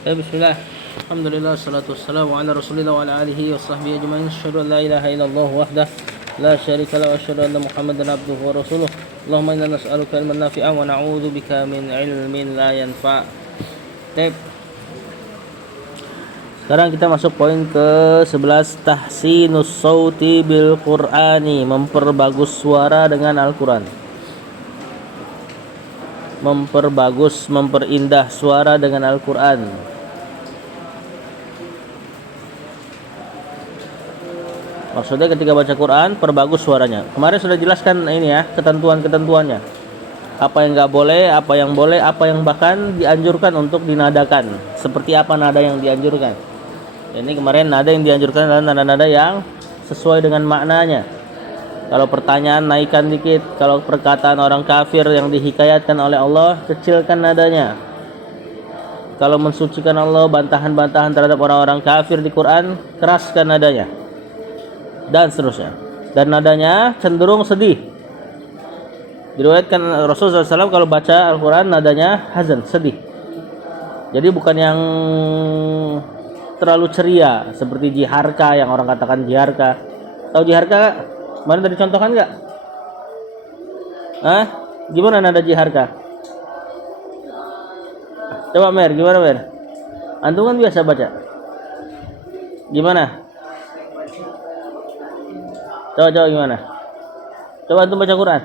Bismillah. Alhamdulillah wassalatu wassalamu ala Rasulillah wa ala alihi wa sahbihi ajmain. Asyhadu an la ilaha illallah wahdah la syarika lahu wa asyhadu anna Muhammadan abduhu wa rasuluh. Allahumma inna nas'aluka ilman nafi'an wa na'udzu bika min ilmin la yanfa'. Baik. Sekarang kita masuk poin ke-11, tahsinus sauti bil Qur'ani, memperbagus suara dengan Al-Qur'an. Memperindah suara dengan Al-Qur'an. Maksudnya ketika baca Quran, perbagus suaranya. Kemarin sudah jelaskan ini ya, ketentuan-ketentuannya. Apa yang nggak boleh, apa yang boleh, apa yang bahkan dianjurkan untuk dinadakan. Seperti apa nada yang dianjurkan. Ini kemarin nada yang dianjurkan adalah nada-nada yang sesuai dengan maknanya. Kalau pertanyaan naikkan dikit, kalau perkataan orang kafir yang dihikayatkan oleh Allah, kecilkan nadanya. Kalau mensucikan Allah, bantahan-bantahan terhadap orang-orang kafir di Quran, keraskan nadanya. Dan seterusnya. Dan nadanya cenderung sedih. Diriwayatkan Rasulullah SAW kalau baca Al-Quran nadanya hazan, sedih. Jadi bukan yang terlalu ceria seperti jiharka yang orang katakan jiharka. Tahu jiharka gak? Mana tadi contohkan gak? Gimana nada jiharka? Coba Mer, gimana Mer? Antum kan biasa baca. Gimana? Coba gimana? Coba antum baca Quran.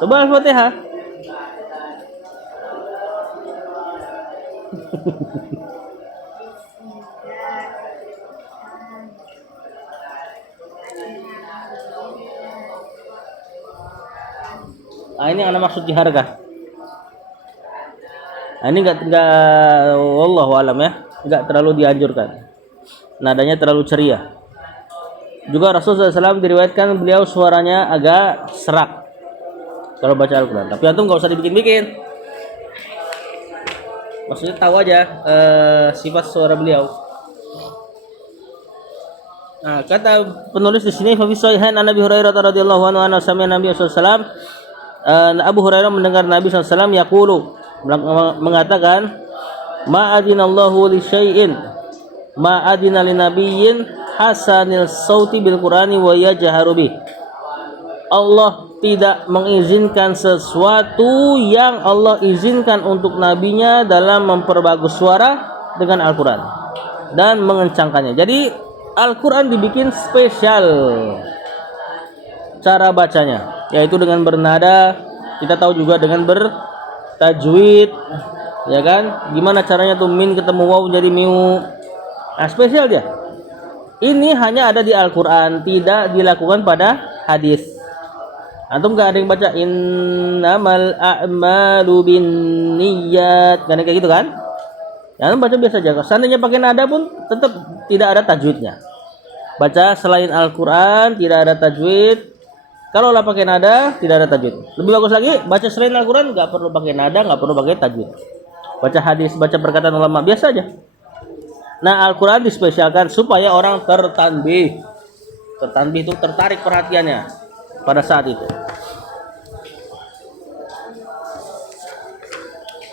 Coba Al-Fatihah. Ini yang maksud jiharkah? Ini enggak wallahu alam ya, enggak terlalu dianjurkan. Nadanya terlalu ceria. Juga Rasulullah SAW diriwayatkan beliau suaranya agak serak kalau baca Al-Quran. Tapi antum enggak usah dibikin-bikin. Maksudnya tahu aja sifat suara beliau. Nah, kata penulis di sini fa fi sahihain an Abi Hurairah radhiyallahu anhu anna sami'a Nabi sallallahu alaihi wasallam, Abu Hurairah mendengar Nabi sallallahu alaihi wasallam yaqulu, mengatakan, ma adinallahu li syai'in ma adina li nabiyyin hasanil sauti bil Qur'ani wa yajharu bih. Allah tidak mengizinkan sesuatu yang Allah izinkan untuk nabinya dalam memperbagus suara dengan Al-Quran dan mengencangkannya. Jadi Al-Quran dibikin spesial cara bacanya, yaitu dengan bernada. Kita tahu juga dengan bertajwid, ya kan? Gimana caranya tuh min ketemu waw jadi miu. Nah, spesial dia. Ini hanya ada di Al-Quran, tidak dilakukan pada hadis. Antum gak ada yang baca innamal a'malu binniyat, kan kayak gitu kan? Ya, antum baca biasa aja. Seandainya pakai nada pun tetap tidak ada tajwidnya. Baca selain Al-Quran tidak ada tajwid. Kalau lah pakai nada tidak ada tajwid. Lebih bagus lagi baca selain Al-Quran nggak perlu pakai nada, nggak perlu pakai tajwid. Baca hadis, baca perkataan ulama biasa aja. Nah, Al-Quran dispesialkan supaya orang tertanbih. Tertanbih itu tertarik perhatiannya pada saat itu.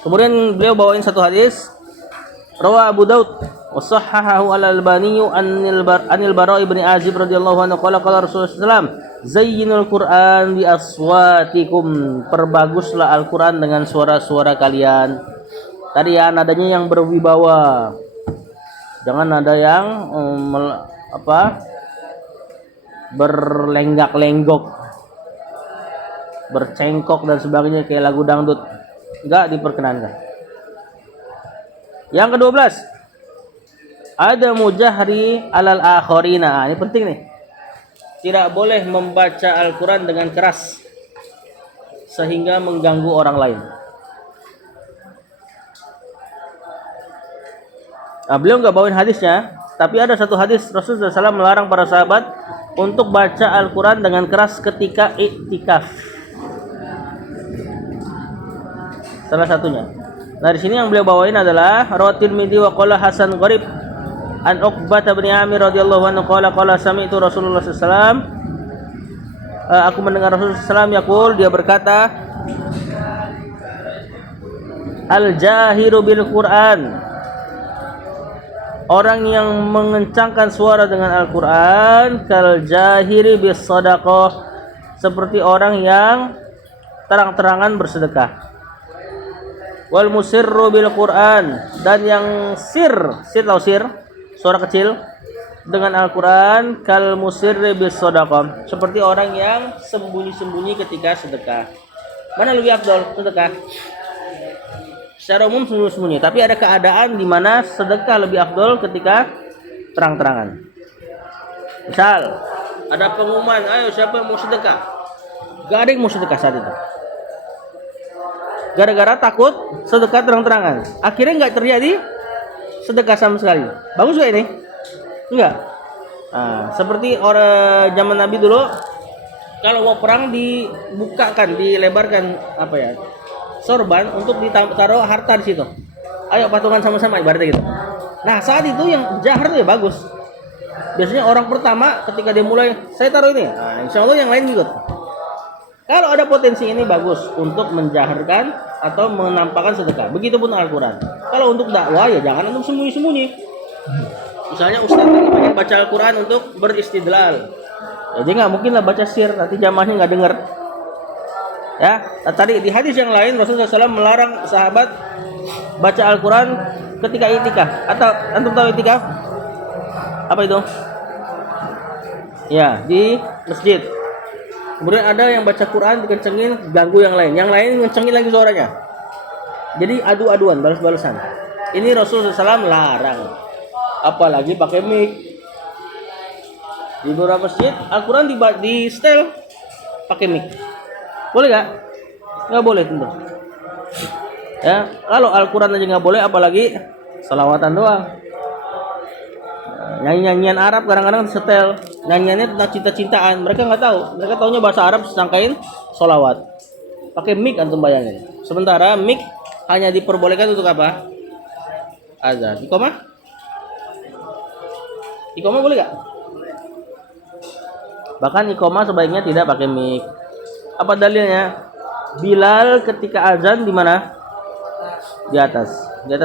Kemudian beliau bawain satu hadis. Rawa Abu Daud wa sahhahahu al-Albani anil Bara' ibn Azib radhiyallahu anhu qala Rasulullah sallallahu zayyinul Qur'an bi aswatikum, perbaguslah Al-Qur'an dengan suara-suara kalian. Tadi ya nadanya yang berwibawa. Jangan nada yang berlenggak-lenggok, bercengkok dan sebagainya kayak lagu dangdut. Enggak diperkenankan. Yang ke-12, ada mujahri alal akhirina. Ini penting nih. Tidak boleh membaca Al-Quran dengan keras sehingga mengganggu orang lain. Nah, beliau nggak bawain hadisnya, tapi ada satu hadis Rasulullah SAW melarang para sahabat untuk baca Al-Quran dengan keras ketika iktikaf. Salah satunya. Nah, di sini yang beliau bawain adalah rawat Tirmidzi wa qala Hasan Gharib an Uqbah bin Amir radhiyallahu anhu qala sami'tu Rasulullah sallallahu alaihi wasallam, aku mendengar Rasulullah SAW yaqul, dia berkata, Al-jahiru bil Qur'an, orang yang mengencangkan suara dengan Al-Qur'an, kal jahiri bis shadaqah, seperti orang yang terang-terangan bersedekah. Wal musirru bil Qur'an, dan yang sir tahu sir, suara kecil dengan Al-Qur'an, kal musirri bis shadaqah, seperti orang yang sembunyi-sembunyi ketika sedekah. Mana lebih afdol sedekah? Secara umum sembunyi-sembunyi, tapi ada keadaan di mana sedekah lebih afdol ketika terang-terangan. Misal ada pengumuman, ayo siapa yang mau sedekah? Gak ada yang mau sedekah saat itu. Gara-gara takut sedekah terang-terangan, akhirnya nggak terjadi sedekah sama sekali. Bagus gak ini? Enggak. Nah, seperti orang zaman Nabi dulu, kalau mau perang dibukakan, dilebarkan apa ya, sorban untuk ditaruh harta di situ. Ayo patungan sama-sama ibaratnya gitu. Nah saat itu yang jahar tuh ya bagus. Biasanya orang pertama ketika dia mulai, saya taruh ini. Nah, insya Allah yang lain ikut. Kalau ada potensi ini bagus untuk menjaharkan atau menampakkan sedekah. Begitupun Al-Quran. Kalau untuk dakwah ya jangan untuk sembunyi-sembunyi. Misalnya Ustaz lagi pengen baca Al-Quran untuk beristidlal. Jadi nggak mungkin lah baca sir, nanti jamaahnya nggak dengar. Ya, tadi di hadis yang lain Rasulullah SAW melarang sahabat baca Al-Quran ketika itikaf. Atau antum tahu itikaf? Apa itu? Ya, di masjid. Kemudian ada yang baca Quran dikencengin, ganggu yang lain. Yang lain ngencengin lagi suaranya. Jadi adu-aduan, balas-balasan. Ini Rasulullah SAW larang. Apalagi pakai mic. Di beberapa masjid Al-Quran di setel pakai mic. Boleh gak? Nggak boleh tentu. Ya, kalau Al-Quran aja nggak boleh, apalagi salawatan doang. Nyanyi-nyanyian Arab kadang-kadang setel, nyanyiannya tentang cinta-cintaan. Mereka nggak tahu, mereka taunya bahasa Arab, sangkain solawat. Pakai mic antum bayangin. Sementara mic hanya diperbolehkan untuk apa? Azan. Iqamah? Iqamah boleh gak? Bahkan iqamah sebaiknya tidak pakai mic. Apa dalilnya? Bilal ketika azan di mana? Di atas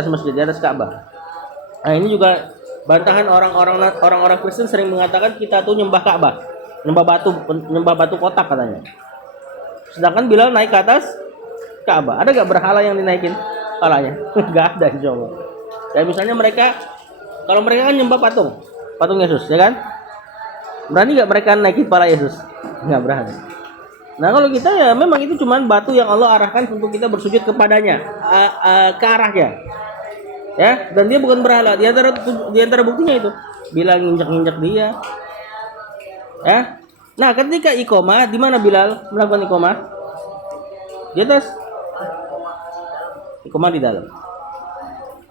masjid, di atas Ka'bah. Nah, ini juga bantahan orang-orang Kristen sering mengatakan kita tuh nyembah Ka'bah, nyembah batu kotak katanya. Sedangkan Bilal naik ke atas Ka'bah. Ada gak berhala yang dinaikin kepalanya? Gak ada, insyaallah. Kayak misalnya mereka, kalau mereka kan nyembah patung Yesus, ya kan? Berani gak mereka naikin kepala Yesus? Nggak berani. Nah kalau kita ya memang itu cuma batu yang Allah arahkan untuk kita bersujud kepadanya, ke arahnya, ya. Dan dia bukan berhala. Di antara buktinya itu, Bilal nginjak dia, ya. Nah ketika iqamah, di mana Bilal melakukan iqamah? Di atas. Iqamah di dalam.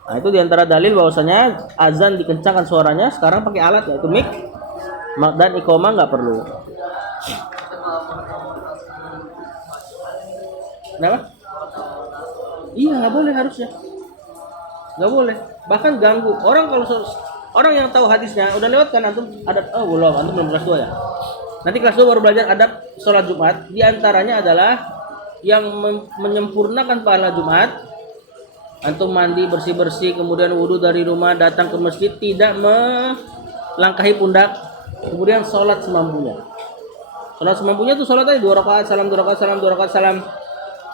Nah itu diantara dalil bahwasanya azan dikencangkan suaranya sekarang pakai alat yaitu mic, dan iqamah nggak perlu. Kenapa? Iya nggak boleh harusnya, nggak boleh. Bahkan ganggu orang. Kalau orang yang tahu hadisnya udah lewat kan antum adab, antum belum kelas 2 ya. Nanti kelas 2 baru belajar adab sholat Jumat. Di antaranya adalah yang menyempurnakan pahala Jumat. Antum mandi bersih-bersih, kemudian wudhu dari rumah, datang ke masjid, tidak melangkahi pundak, kemudian sholat semampunya. Sholat semampunya itu sholat aja 2 rakaat salam, 2 rakaat salam, 2 rakaat salam.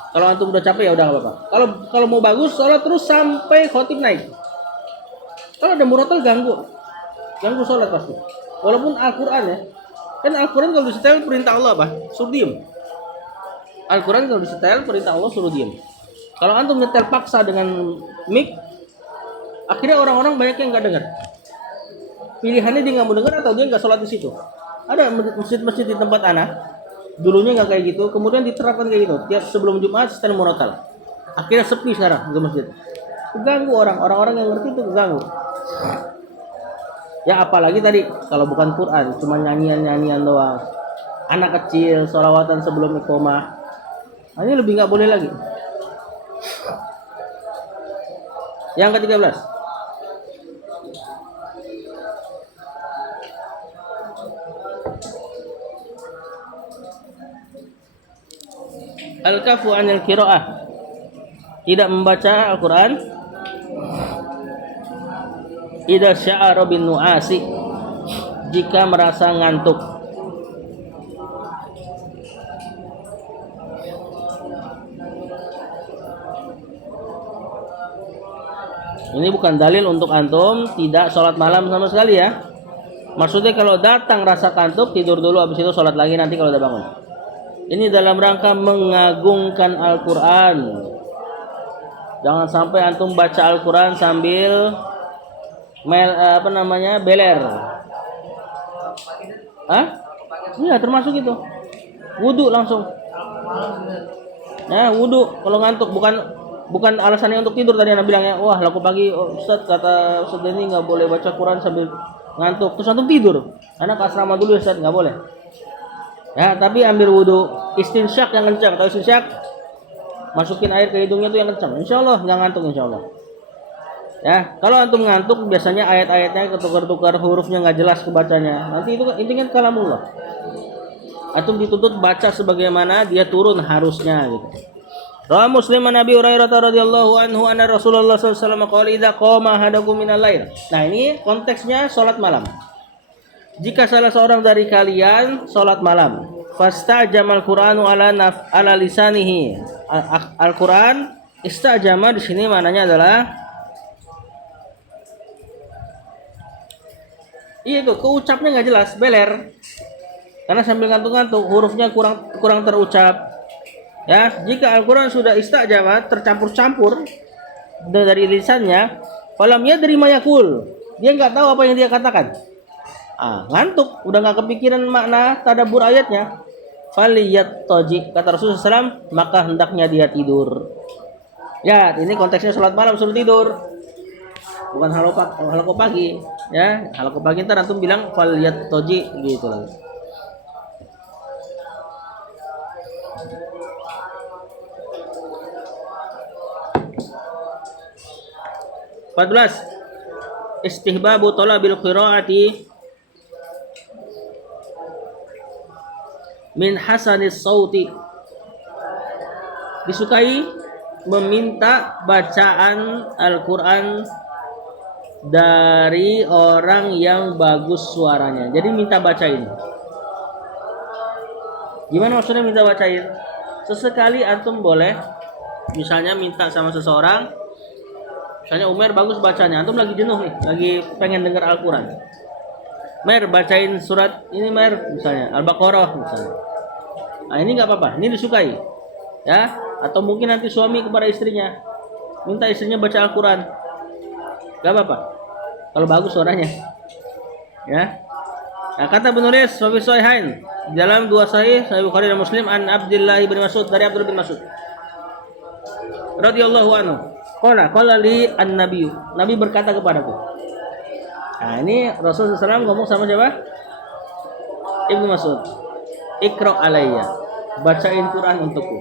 Kalau antum udah capek ya udah nggak apa-apa. Kalau mau bagus sholat terus sampai khotib naik. Kalau ada murotal ganggu sholat pasti. Walaupun Al-Quran ya, kan Al-Quran kalau disetel perintah Allah apa? Suruh diem. Al-Quran kalau disetel perintah Allah suruh diem. Kalau antum nyetel paksa dengan mic, akhirnya orang-orang banyak yang nggak dengar. Pilihannya dia nggak mau dengar atau dia nggak sholat di situ. Ada masjid-masjid di tempat anak. Dulunya nggak kayak gitu, kemudian diterapkan kayak gitu. Tiap sebelum Jumat setel murotal. Akhirnya sepi sekarang di masjid. Keganggu orang-orang yang ngerti itu keganggu. Ya apalagi tadi kalau bukan Quran, cuma nyanyian doang. Anak kecil, sholawatan sebelum iqamah. Nah, ini lebih nggak boleh lagi. Yang ke-13. Al-kafu anil qiraah. tidak membaca Al-Quran idza sya'ara bin nu'asi, jika merasa ngantuk. Ini bukan dalil untuk antum tidak sholat malam sama sekali ya. Maksudnya kalau datang rasa kantuk, tidur dulu, habis itu sholat lagi nanti kalau udah bangun. Ini dalam rangka mengagungkan Al-Quran. Jangan sampai antum baca Al-Quran sambil beler. Hah? Iya, termasuk itu. Wudu langsung. Nah, wudu kalau ngantuk, bukan alasannya untuk tidur tadi anak bilang ya. Wah, laku pagi Ustaz, kata Ustaz ini nggak boleh baca Quran sambil ngantuk. Terus antum tidur. Anak asrama dulu Ustaz, nggak boleh. Ya, tapi ambil wudu, istinsyak yang kencang. Tahu istinsyak? Masukin air ke hidungnya tuh yang kencang. Insyaallah nggak ngantuk insyaallah. Ya, kalau antum ngantuk biasanya ayat-ayatnya ketukar-tukar, hurufnya nggak jelas kebacanya. Nanti itu intinya kalamullah. Antum dituntut baca sebagaimana dia turun harusnya gitu. Rawi Muslim an Abi Hurairah radhiyallahu anhu anna Rasulullah sallallahu alaihi wasallam qala idza qama ahadakum minal lail. Nah, ini konteksnya salat malam. Jika salah seorang dari kalian salat malam, fastajamal Qur'anu ala lisanihi. Al-Qur'an istajama di sini maknanya adalah itu keucapnya nggak jelas, beler. Karena sambil ngantuk-ngantuk, hurufnya kurang terucap. Ya, jika Al-Quran sudah istajama, tercampur-campur dari lisannya, falam yadri ma yaqul, dia nggak tahu apa yang dia katakan. Ngantuk, udah nggak kepikiran makna tadabbur ayatnya. Falyattaji, kata Rasulullah SAW, maka hendaknya dia tidur. Ya, ini konteksnya sholat malam suruh tidur, bukan halaqah pagi. Ya, halaqah pagi ntar antum bilang falyattaji gitu lagi. Istihbabu talabil qiraati min hasanis sauti. Disukai meminta bacaan Al-Quran dari orang yang bagus suaranya. Jadi minta bacain. Gimana maksudnya minta bacain? Sesekali antum boleh misalnya minta sama seseorang, misalnya Umar bagus bacanya, antum lagi jenuh nih, lagi pengen dengar Al-Quran. Mer, bacain surat ini Mer, misalnya Al-Baqarah misalnya. Nah, ini nggak apa-apa, ini disukai. Ya, atau mungkin nanti suami kepada istrinya, minta istrinya baca Al-Quran. Nggak apa-apa, kalau bagus suaranya. Ya. Nah, kata penulis Sofi Sohihain dalam dua sahih Bukhari dan Muslim an Abdullah bin Mas'ud, dari Abdullah bin Mas'ud radhiyallahu anhu. Qala li an-nabiy. Nabi berkata kepadaku. Nah, ini Rasulullah SAW ngomong sama siapa? Ibnu Mas'ud. Iqra alayya. Bacain Quran untukku.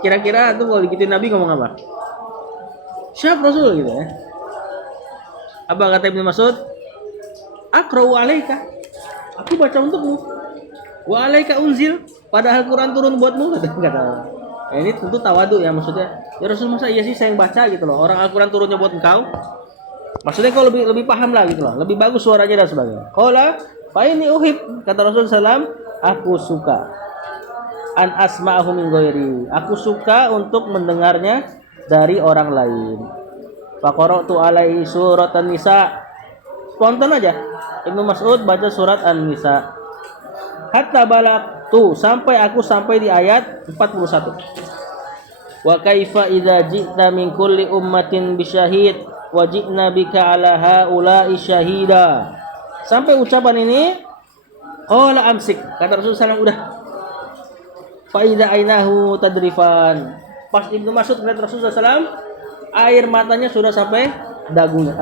Kira-kira tuh kalau digituin Nabi ngomong apa? Siapa Rasul gitu ya? Apa kata Ibnu Mas'ud? Aqra'u alayka. Aku baca untukmu. Wa alayka unzil. Padahal Quran turun buatmu kata. Ini tentu tawadu ya, maksudnya ya Rasul, masa iya sih saya yang baca gitu loh, orang Al-Quran turunnya buat engkau. Maksudnya kau lebih paham lah gitu loh, lebih bagus suaranya dan sebagainya. Qala fa ini uhib, kata Rasul SAW, aku suka an asma'ahu min ghairi, aku suka untuk mendengarnya dari orang lain. Fa qara'tu alaihi surat An-Nisa, spontan aja Ibnu Mas'ud baca surat An-Nisa hatta balagtu, sampai di ayat 41. Wa kaifa idza ji'na min kulli ummatin bisyahid wa ji'na bika ala haula'i syahida. Sampai ucapan ini, qala amsik, kata Rasulullah SAW, udah. Fa idza ainahu tadrifan. Pas Ibnu Mas'ud melihat Rasulullah SAW, air matanya sudah sampai dagunya,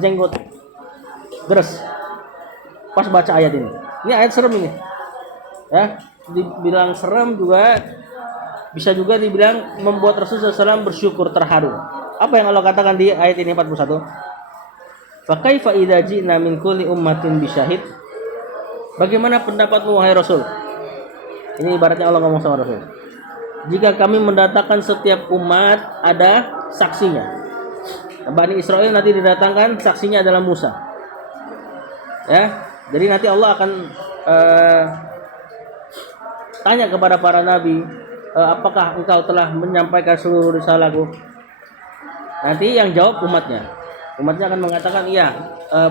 jenggot, deres. Pas baca ayat ini. Ini ayat serem ini. Ya, dibilang serem juga, bisa juga dibilang membuat Rasulullah SAW bersyukur, terharu. Apa yang Allah katakan di ayat ini 41? Fa kaifa idza ji'na min kulli ummatin bisyahid. Bagaimana pendapatmu wahai Rasul? Ini ibaratnya Allah ngomong sama Rasul. jika kami mendatangkan setiap umat ada saksinya. Bani Israel nanti didatangkan saksinya adalah Musa. Ya, jadi nanti Allah akan tanya kepada para nabi, apakah engkau telah menyampaikan seluruh risalahku? Nanti yang jawab umatnya. Umatnya akan mengatakan iya,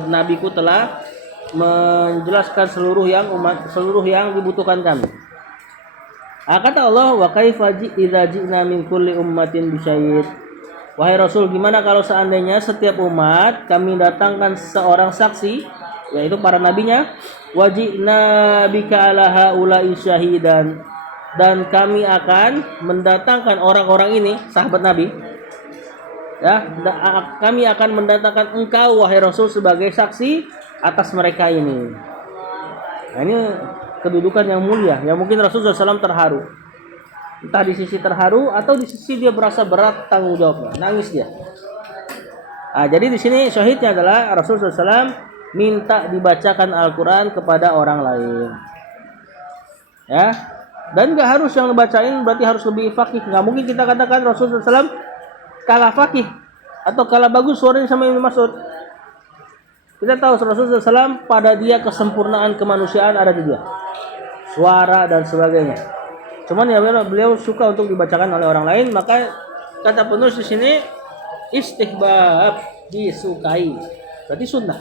nabiku telah menjelaskan seluruh yang dibutuhkan kami. Kata Allah, wa kaifa idza ji'na min kulli ummatin bisyahid. Wahai Rasul, gimana kalau seandainya setiap umat kami datangkan seorang saksi, yaitu para nabinya, wajibna bika ala haula'i syahidan, dan kami akan mendatangkan orang-orang ini, sahabat Nabi, ya, kami akan mendatangkan engkau wahai Rasul sebagai saksi atas mereka ini. Nah, ini kedudukan yang mulia, yang mungkin Rasulullah SAW terharu, entah di sisi terharu atau di sisi dia berasa berat tanggung jawabnya, nangis dia. Nah, jadi di sini syahidnya adalah Rasulullah SAW minta dibacakan Al-Quran kepada orang lain, ya, dan nggak harus yang dibacain berarti harus lebih fakih. Nggak mungkin kita katakan Rasulullah SAW kalah fakih atau kalah bagus suaranya sama Ibnu Mas'ud. Kita tahu Rasulullah SAW pada dia kesempurnaan kemanusiaan ada di dia, suara dan sebagainya. Cuman ya beliau suka untuk dibacakan oleh orang lain, maka kata penulis di sini istihbab, disukai, berarti sunnah.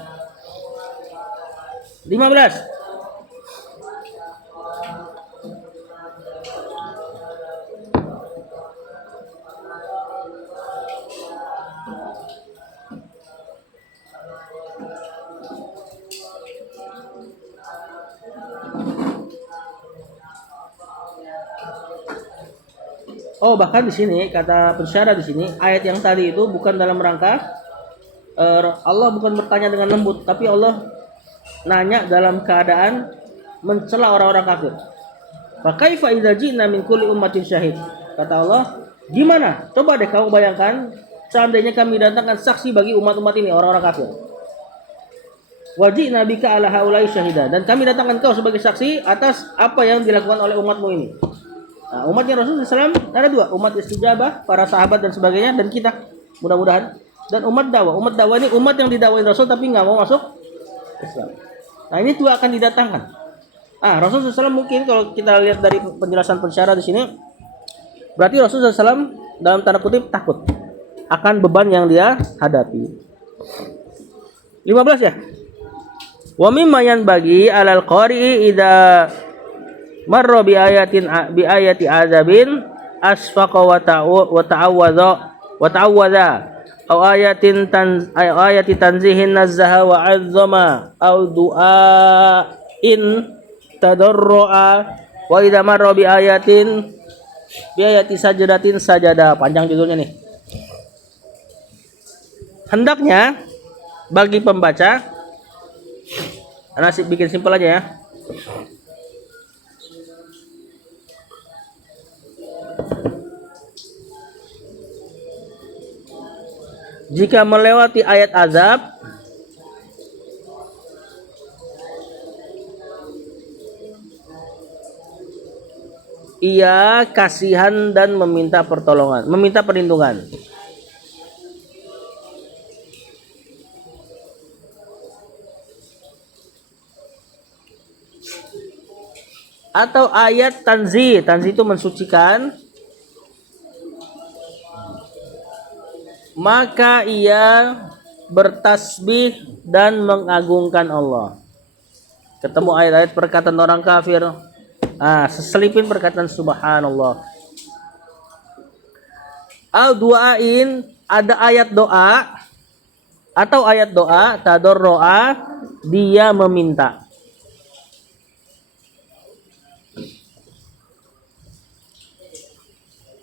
15. Oh, bahkan di sini kata pensyarah di sini ayat yang tadi itu bukan dalam rangka Allah bukan bertanya dengan lembut, tapi Allah nanya dalam keadaan mencela orang-orang kafir. Fa kaifa idza ji'na min kulli ummatin syahid. Kata Allah, gimana? Coba deh kamu bayangkan seandainya kami datangkan saksi bagi umat-umat ini, orang-orang kafir. Wa ji'na bika ala haula'i syahida, dan kami datangkan kau sebagai saksi atas apa yang dilakukan oleh umatmu ini. Nah, umatnya Rasulullah SAW ada dua, umat istijabah, para sahabat dan sebagainya, dan kita mudah-mudahan, dan umat dakwah. Umat dakwah ini umat yang didakwain Rasul tapi nggak mau masuk Islam. Nah, ini dua akan didatangkan. Rasulullah SAW mungkin kalau kita lihat dari penjelasan pensyarah di sini, berarti Rasulullah SAW dalam tanda kutip takut akan beban yang dia hadapi. 15 ya. Wa mimma yanbaghi alal qari'i idza marra bi ayati azabin asfaqa wa ta'awwadha aw ayati tanzihin nazzaha wa 'azzama aw du'ain tadarrua wa idza marra bi ayati sajdatin sajada. Panjang judulnya nih. Hendaknya bagi pembaca, anak bikin simpel aja ya, jika melewati ayat azab, ia kasihan dan meminta pertolongan, meminta perlindungan. Atau ayat tanzih itu mensucikan, maka ia bertasbih dan mengagungkan Allah. Ketemu ayat-ayat perkataan orang kafir, seselipin perkataan subhanallah. Al duain, ada ayat doa atau ayat doa tadarrua, dia meminta.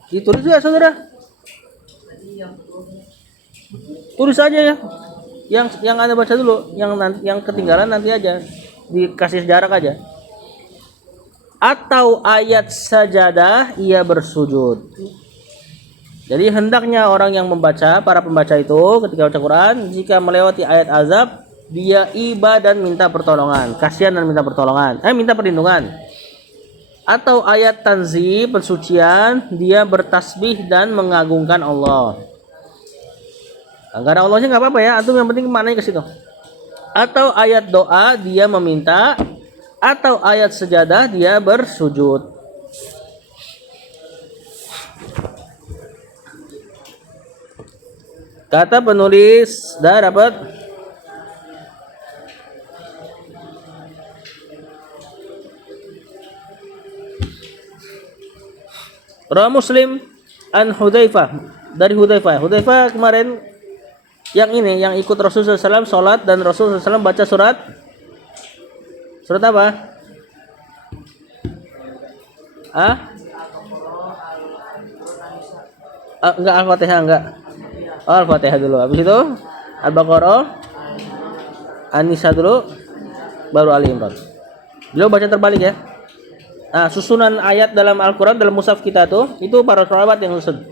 Ditulis ya saudara, tulis aja ya, yang Anda baca dulu, yang ketinggalan nanti aja dikasih jarak aja. Atau ayat sajadah, ia bersujud. Jadi hendaknya orang yang membaca, para pembaca itu ketika baca Quran, jika melewati ayat azab, dia iba dan minta pertolongan, kasihan dan minta pertolongan, minta perlindungan. Atau ayat tanzih, pensucian, dia bertasbih dan mengagungkan Allah. Enggak ada Allahnya nggak apa-apa ya, antum yang penting maknanya ke situ. Atau ayat doa dia meminta, atau ayat sejadah dia bersujud. Kata penulis, dah dapat? Rawi Muslim an Hudzaifah, dari Hudzaifah. Hudzaifah kemarin yang ini yang ikut Rasulullah SAW sholat dan Rasulullah SAW baca surat apa? Enggak Al-Fatihah enggak. Oh, Al-Fatihah dulu. Habis itu Al-Baqarah, An-Nisa dulu, baru Ali Imran. Beliau baca terbalik ya. Nah, susunan ayat dalam Al-Quran dalam mushaf kita tuh itu para sahabat yang susun.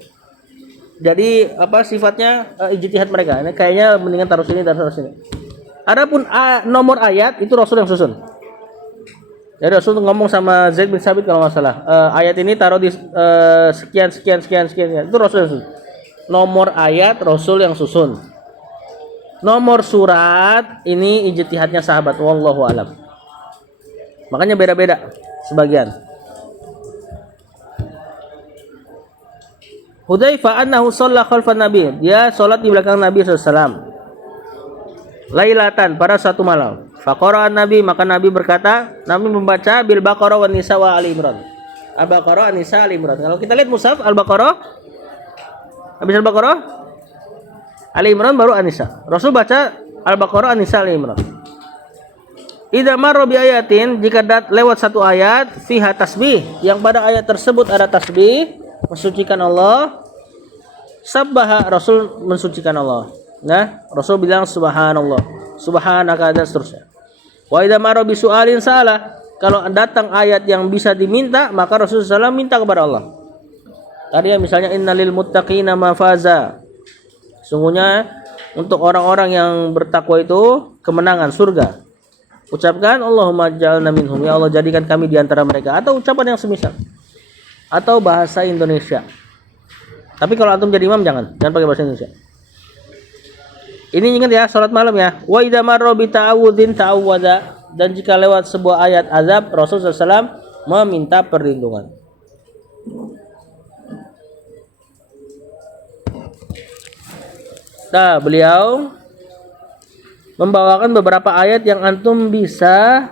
Jadi apa sifatnya ijtihad mereka. Ini kayaknya mendingan taruh sini dan taruh sini. Adapun nomor ayat itu Rasul yang susun. Jadi Rasul ngomong sama Zaid bin Sabit kalau nggak salah. Ayat ini taruh di sekian. Itu Rasul yang susun. Nomor ayat Rasul yang susun. Nomor surat ini ijtihadnya sahabat. Wallahu alam. Makanya beda-beda sebagian. Hudzaifah annahu shalla khalfan nabi. Dia salat di belakang Nabi SAW. Lailatan pada satu malam. Faqara nabi, maka Nabi berkata, Nabi membaca bil Baqarah wan Nisa wa Ali Imran. Al-Baqarah, An-Nisa, Ali Imran. Kalau kita lihat mushaf Al-Baqarah, habis Al-Baqarah Ali Imran baru An-Nisa. Rasul baca Al-Baqarah, An-Nisa, Ali Imran. Idza marra bi ayatin, jika lewat satu ayat fiha tasbih, yang pada ayat tersebut ada tasbih, mensucikan Allah, sabbaha, Rasul mensucikan Allah. Nah, Rasul bilang subhanallah, subhanaka, dan seterusnya. Wa idza marra bi su'alin salah, kalau datang ayat yang bisa diminta, maka Rasulullah SAW minta kepada Allah. Tadi ya misalnya innalil muttaqina mafaza. Sungguhnya untuk orang-orang yang bertakwa itu kemenangan surga. Ucapkan Allahumma ja'alna minhum, ya Allah jadikan kami di antara mereka, atau ucapan yang semisal, atau bahasa Indonesia. Tapi kalau antum jadi imam jangan pakai bahasa Indonesia. Ini ingat ya, salat malam ya. Wa idza marra bi ta'awudzin ta'awwadza, dan jika lewat sebuah ayat azab, Rasulullah SAW meminta perlindungan. Nah, beliau membawakan beberapa ayat yang antum bisa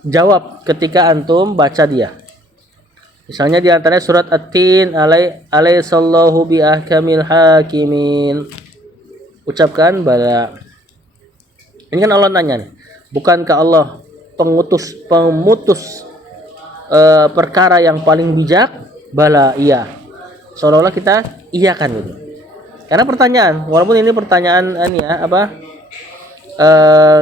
jawab ketika antum baca dia. Misalnya di antaranya surat At-Tin, alaihissallahu bi ahkamil hakimin. Ucapkan bala. Ini kan Allah nanya nih, bukankah Allah pemutus perkara yang paling bijak? Bala, iya. Seolah-olah kita iyakan gitu. Karena pertanyaan, walaupun ini pertanyaan ini ya,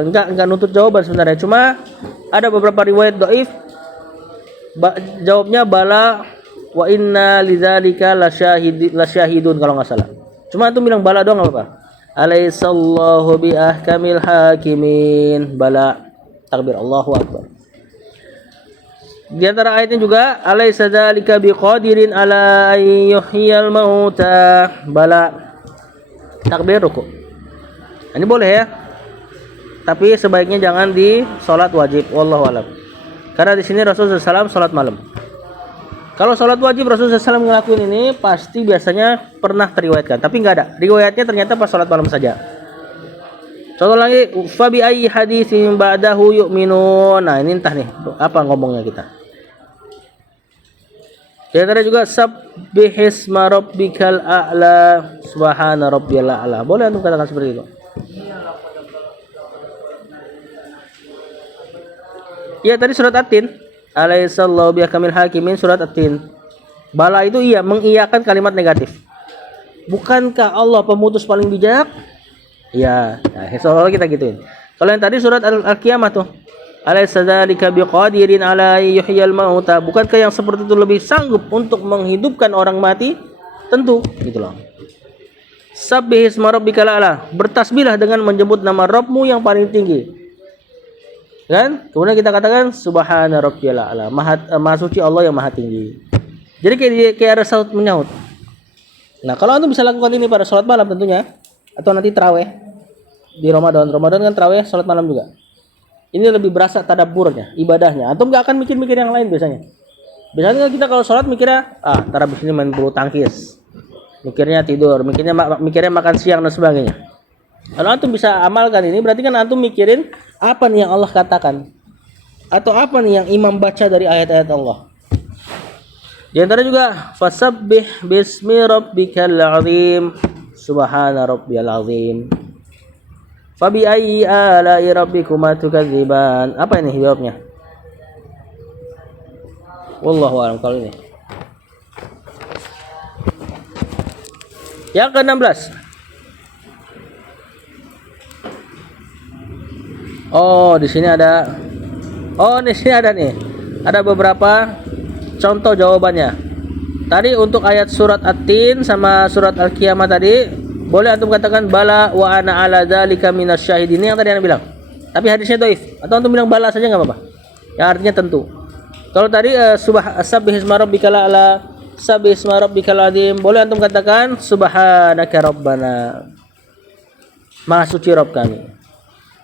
enggak nuntut jawaban sebenarnya, cuma ada beberapa riwayat dhaif jawabnya bala wa inna lidzalika lasyahidun kalau enggak salah. Cuma itu bilang bala doang enggak apa-apa. Alaihissallahu bi ahkamil hakimin. Bala, takbir, Allahu akbar. Di antara ayatnya juga alaisa dzalika biqadirin ala ayyuhyal mauta. Bala, takbir, ruku. Ini boleh ya. Tapi sebaiknya jangan di sholat wajib, wallahu alam. Karena di sini Rasulullah SAW sholat malam. Kalau sholat wajib Rasulullah SAW ngelakuin ini pasti biasanya pernah teriwayatkan, tapi nggak ada. Riwayatnya ternyata pas sholat malam saja. Contoh lagi, fa bi ayyi haditsin ba'dahu yu'minun. Nah, ini entah nih apa ngomongnya kita. Di antara juga sabbihisma rabbikal a'la, subhana rabbiyal a'la. Boleh antum katakan seperti itu. Ya tadi surat At-Tin, alaihissallahu bihakamil hakimin, surat At-Tin. Bala itu iya, mengiyakan kalimat negatif. Bukankah Allah pemutus paling bijak? Ya, nah, seolah-olah kita gituin. Kalau yang tadi surat Al-Qiyamah tuh, alaisadzalika biqadirin ala yuhyil mauta, bukankah yang seperti itu lebih sanggup untuk menghidupkan orang mati? Tentu, gitu loh. Sabbihisma rabbikal a'la, bertasbihlah dengan menyebut nama Rabbmu yang paling tinggi. Kan? Kemudian kita katakan subhana rabbiyal a'la. Maha suci Allah yang maha tinggi. Jadi kayak ada saut menyaut. Nah, kalau antum bisa lakukan ini pada sholat malam tentunya, atau nanti taraweh di Ramadan. Ramadan kan taraweh sholat malam juga. Ini lebih berasa tadabburnya, ibadahnya. Antum gak akan mikir-mikir yang lain biasanya. Biasanya kita kalau sholat mikirnya, tarawih ini main bulu tangkis. Mikirnya tidur, mikirnya makan siang dan sebagainya. Kalau antum bisa amalkan ini, berarti kan antum mikirin apa nih yang Allah katakan, atau apa nih yang imam baca dari ayat-ayat Allah. Di antara juga fasabbih bismi rabbikal azim, subhana rabbiyal azim. Fabi ayyi ala'i rabbikuma tukadziban. Apa ini jawabnya? Wallahu a'lam kalau ini. Yang ke-16. Di sini ada. Di sini ada nih. Ada beberapa contoh jawabannya. Tadi untuk ayat surat At-Tin sama surat Al-Qiyamah tadi, boleh antum katakan bala wa ana ala dzalika minasyahidin. Ini yang tadi Anda bilang. Tapi hadisnya dhaif. Atau antum bilang bala saja enggak apa-apa. Yang artinya tentu. Kalau tadi subbihisma rabbikal a'la, subbihisma rabbikal azim, boleh antum katakan subhanaka rabbana. Maha suci Rabb kami.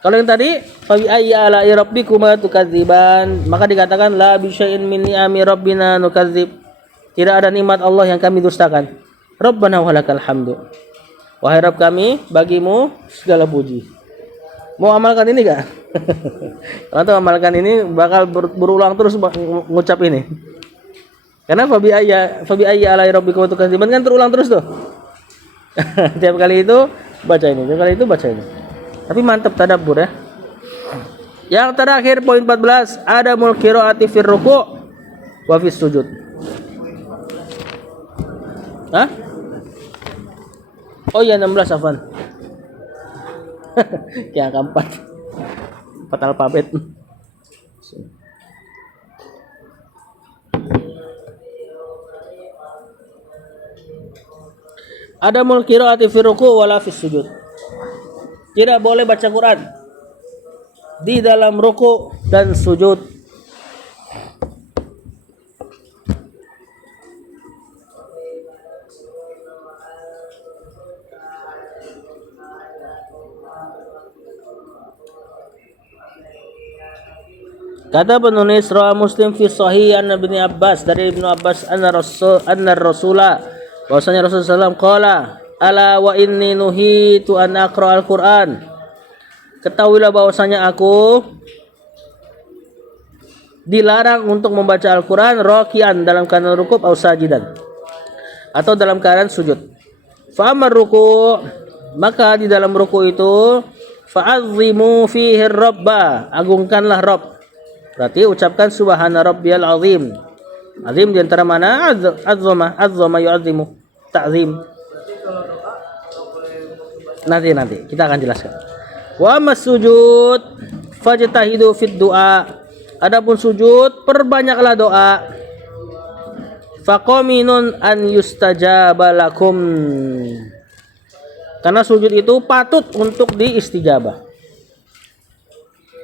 Kalau yang tadi fa bi ayyi ala'i rabbikuma tukadziban, maka dikatakan la bi syai'in min ni'ami rabbina nukadzib. Tidak ada nikmat Allah yang kami dustakan. Rabbana walakal hamdu. Wahai Rabb kami, bagimu segala puji. Mau amalkan ini enggak? Kalau amalkan ini bakal berulang terus mengucap ini. Karena fa bi ayyi ala'i rabbikuma tukadziban kan terulang terus tuh. Tiap kali itu baca ini, tiap kali itu baca ini. Tapi mantap tadabbur ya. Yang terakhir poin 14, ada qiraati fir ruku' wa fis sujud. Hah? Oh iya 16 afwan. Yang keempat. 4 alfabet. Ada qiraati fir ruku' wala fis sujud. Tidak boleh baca Quran di dalam ruku dan sujud. Kata penulis Rawah Muslim fi Sahih an Ibnu Abbas, dari Ibnu Abbas anna Rasulullah bahwasanya Rasulullah SAW qala ala wa inni nuhitu an aqra al-Qur'an. Ketahuilah bahwasanya aku dilarang untuk membaca Al-Qur'an raki'an, dalam keadaan rukuk atau sajidan, atau dalam keadaan sujud. Fa amar ruku', maka di dalam ruku' itu fa'azzimu fihi rabba, agungkanlah Rabb. Berarti ucapkan subhana rabbiyal azim. Azim di antara mana? Azzama yu'azzimu, ta'zim. Nanti kita akan jelaskan. Wa mas sujud fajtahidu fid du'a. Adapun sujud, perbanyaklah doa. Faqaminun an yustajaba lakum. Karena sujud itu patut untuk diistijabah.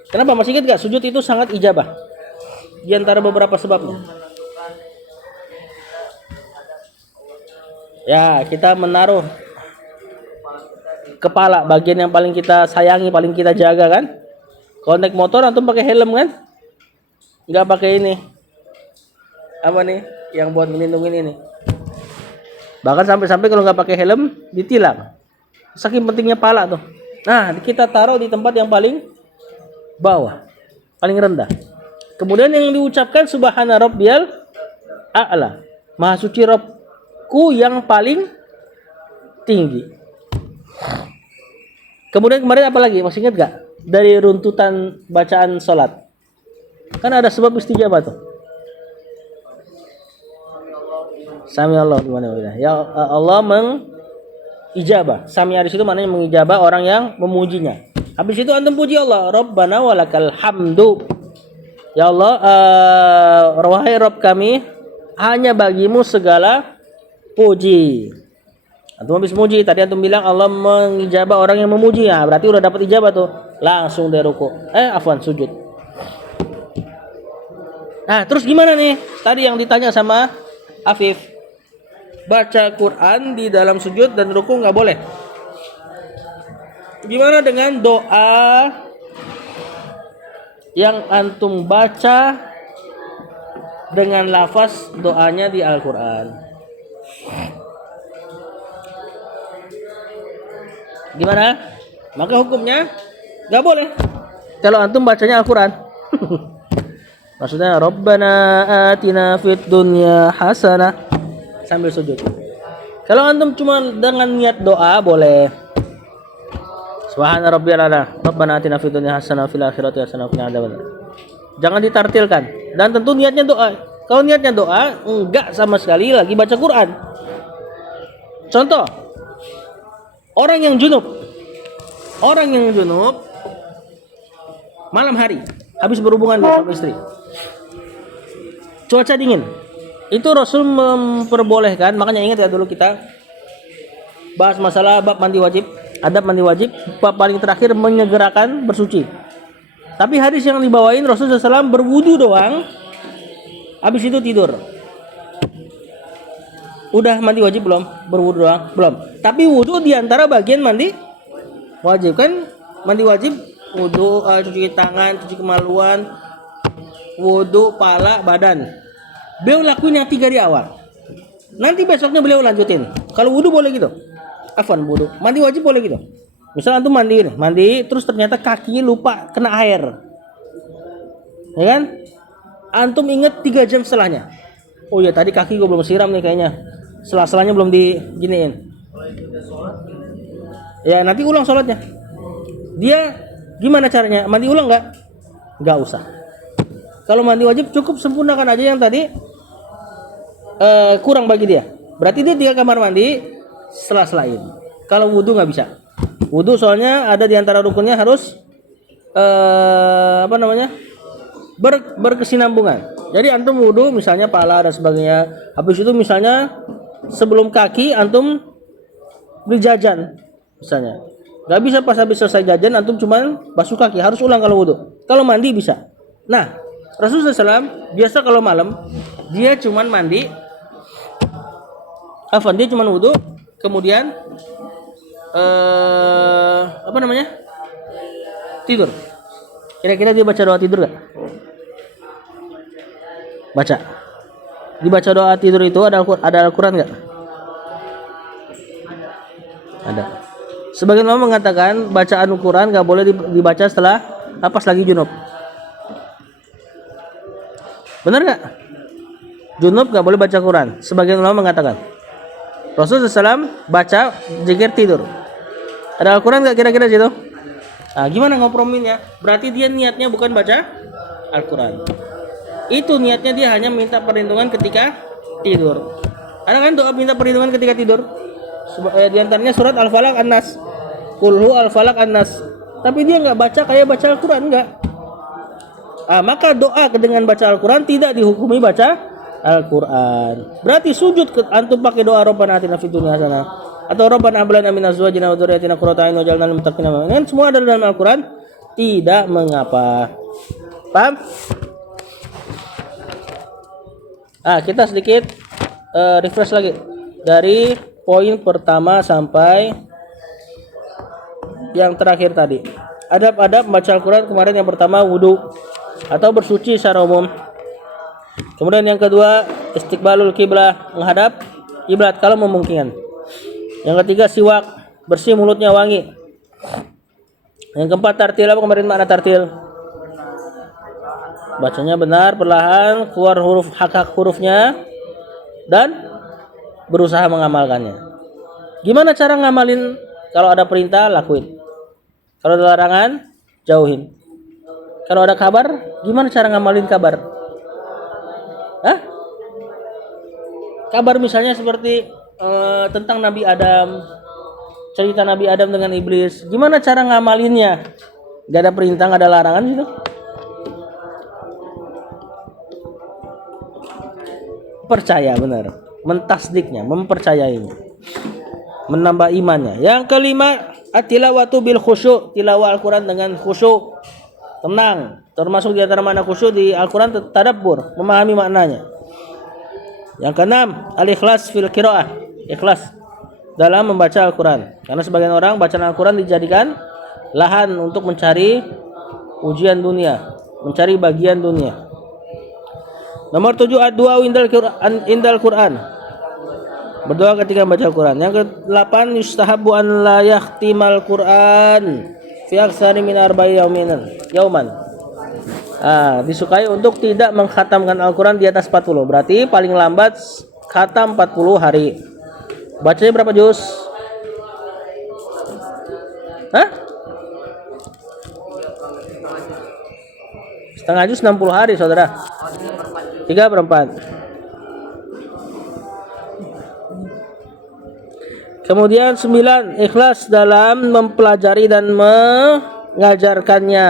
Kenapa? Masih ingat gak? Sujud itu sangat ijabah. Di antara beberapa sebabnya. Ya, kita menaruh kepala, bagian yang paling kita sayangi, paling kita jaga kan. Kalau naik motor antum pakai helm kan? Enggak pakai ini. Apa nih? Yang buat melindungi ini. Bahkan sampai-sampai kalau nggak pakai helm ditilang. Saking pentingnya pala tuh. Nah, kita taruh di tempat yang paling bawah, paling rendah. Kemudian yang diucapkan subhana rabbiyal a'la. Maha suci Rabbku yang paling tinggi. Kemudian kemarin apa lagi? Masih ingat gak? Dari runtutan bacaan sholat. Kan ada sebab istijabah tuh. Sami Allah gimana? Ya Allah mengijabah. Sami di situ maknanya mengijabah orang yang memujinya. Habis itu antum puji Allah. Rabbana walakal hamdu. Ya Allah, wahai Rabb kami, hanya bagimu segala puji. Antum habis muji, tadi antum bilang Allah mengijabah orang yang memuji, ya berarti udah dapat ijabah tuh. Langsung dari ruku. Afwan, sujud. Nah, terus gimana nih? Tadi yang ditanya sama Afif. Baca Quran di dalam sujud dan ruku nggak boleh. Gimana dengan doa yang antum baca dengan lafaz doanya di Al-Quran? Gimana? Maka hukumnya nggak boleh kalau antum bacanya Al-Quran. Maksudnya Rabbana atina fid dunya hasanah sambil sujud. Kalau antum cuma dengan niat doa boleh. Subhana rabbiyal a'la. Rabbana atina fid dunya hasanah fil akhirati hasanah wa qina adzabannar. Jangan ditartilkan dan tentu niatnya doa. Kalau niatnya doa enggak sama sekali lagi baca Quran. Contoh, orang yang junub malam hari habis berhubungan dengan suami istri, cuaca dingin, itu Rasul memperbolehkan. Makanya ingat ya, dulu kita bahas masalah bab mandi wajib, adab mandi wajib, bab paling terakhir menyegerakan bersuci. Tapi hadis yang dibawain Rasul SAW berwudu doang, habis itu tidur. Udah mandi wajib belum? Berwudu doang? Belum. Tapi wudu diantara bagian mandi wajib kan? Mandi wajib, wudu, cuci tangan, cuci kemaluan, wudu, pala, badan. Beliau lakuin yang 3 di awal. Nanti besoknya beliau lanjutin. Kalau wudu boleh gitu. Afwan, wudu. Mandi wajib boleh gitu. Misalnya antum mandi terus ternyata kakinya lupa kena air. Ya kan? Antum inget 3 jam setelahnya. Oh ya, tadi kaki gue belum siram nih kayaknya. Selah-selahnya belum diginiin. Ya, nanti ulang sholatnya. Dia gimana caranya? Mandi ulang nggak? Nggak usah. Kalau mandi wajib cukup sempurnakan aja yang tadi kurang bagi dia. Berarti dia 3 kamar mandi selah-selain. Kalau wudu nggak bisa. Wudu soalnya ada di antara rukunnya harus berkesinambungan. Jadi antum wudu misalnya pala dan sebagainya. Habis itu misalnya sebelum kaki antum beli jajan misalnya. Gak bisa pas habis selesai jajan antum cuman basuh kaki, harus ulang kalau wudu. Kalau mandi bisa. Nah, Rasulullah SAW biasa kalau malam dia cuman mandi, dia cuman wudu, kemudian tidur. Kira-kira dia baca doa tidur gak? Baca. Dibaca doa tidur itu ada Al-Quran gak? Ada. Sebagian ulama mengatakan bacaan Al-Quran gak boleh dibaca setelah pas lagi junub. Benar gak? Junub gak boleh baca Quran. Sebagian ulama mengatakan. Rasulullah SAW baca zikir tidur. Ada Al-Quran gak kira-kira situ? Nah, gimana ngoprominnya? Berarti dia niatnya bukan baca Al-Quran. Itu niatnya dia hanya minta perlindungan ketika tidur. Ada kan doa minta perlindungan ketika tidur? Di antaranya surat Al-Falaq An-Nas. Qul hu Al-Falaq An-Nas. Tapi dia nggak baca kayak baca Al-Quran, enggak. Maka doa dengan baca Al-Quran tidak dihukumi baca Al-Quran. Berarti sujud antum pakai doa Rabbana atina fid dunya hasanah atau Rabbana hab lana min azwajina wa dzurriyyatina qurrata a'yun waj'alna lil muttaqina imama. Kan semua ada dalam Al-Quran, tidak mengapa. Paham? Kita sedikit refresh lagi dari poin pertama sampai yang terakhir tadi. Adab-adab membaca Al-Quran kemarin yang pertama wudu atau bersuci secara umum. Kemudian yang kedua istiqbalul kiblah, menghadap kiblat kalau memungkinkan. Yang ketiga siwak, bersih mulutnya wangi. Yang keempat tartil, apa kemarin makna tartil? Bacanya benar, perlahan, keluar hak hurufnya dan berusaha mengamalkannya. Gimana cara ngamalin? Kalau ada perintah lakuin. Kalau ada larangan jauhin. Kalau ada kabar, gimana cara ngamalin kabar? Kabar misalnya seperti tentang Nabi Adam, cerita Nabi Adam dengan iblis. Gimana cara ngamalinnya? Gak ada perintah, gak ada larangan gitu. Percaya benar, mentasdiknya, mempercayainya, menambah imannya. Yang kelima, at-tilawatu bil khusyuk, tilawah Al-Quran dengan khusyuk, tenang, Termasuk di antara makna khusyuk di Al-Qur'an tadabbur, memahami maknanya. Yang keenam, al-ikhlas fil qiraah, ikhlas dalam membaca Al-Qur'an. Karena sebagian orang bacaan Al-Qur'an dijadikan lahan untuk mencari ujian dunia, mencari bagian dunia. Nomor 7, ad-du'a indal Qur'an. Berdoa ketika membaca Al-Qur'an. Yang ke-8, yustahabbu an la yakhtimal Qur'an fi aktsari min arba'i yauman. Disukai untuk tidak mengkhatamkan Al-Quran di atas 40. Berarti paling lambat khatam 40 hari. Bacanya berapa juz? Setengah juz 60 hari, saudara. 3/4. Kemudian 9, ikhlas dalam mempelajari dan mengajarkannya